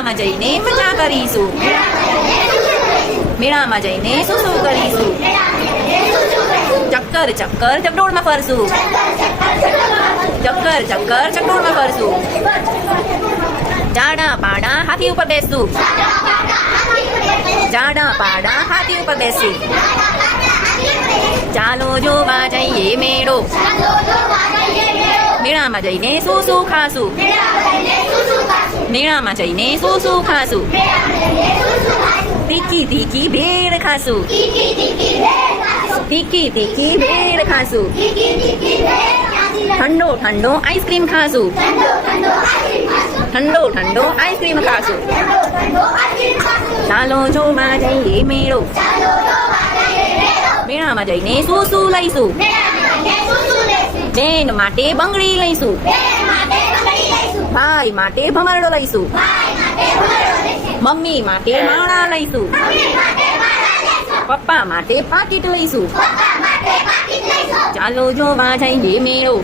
મેળામાં જઈને મજા કરીશું મેળામાં જઈને શું કરીશું ચક્કર ચક્કર ચકડોળમાં ફરશું ચક્કર ચક્કર ચકડોળમાં ફરશું જાડા પાડા હાથી ઉપર બેસશું જાડા પાડા હાથી ઉપર બેસશું ચાલો જોવા જઈએ મેળો મેળામાં જઈને શું ખાશું મેળામાં જઈને શું ખાશું તીખી તીખી ભેળ ખાશું તીખી તીખી ભેળ ખાશું ઠંડો ઠંડો આઈસ્ક્રીમ ખાશું ઠંડો ઠંડો આઈસ્ક્રીમ ખાશું ચાલો જોવા જઈએ મેળો મેળામાં જઈને શું લઈશું બેન માટે બંગડી લઈશું ભાઈ માટે ભમરડો લઈશું મમ્મી માટે માળા લઈશું પપ્પા માટે પાકીટ લઈશું ચાલો જોવા જઈએ મેળો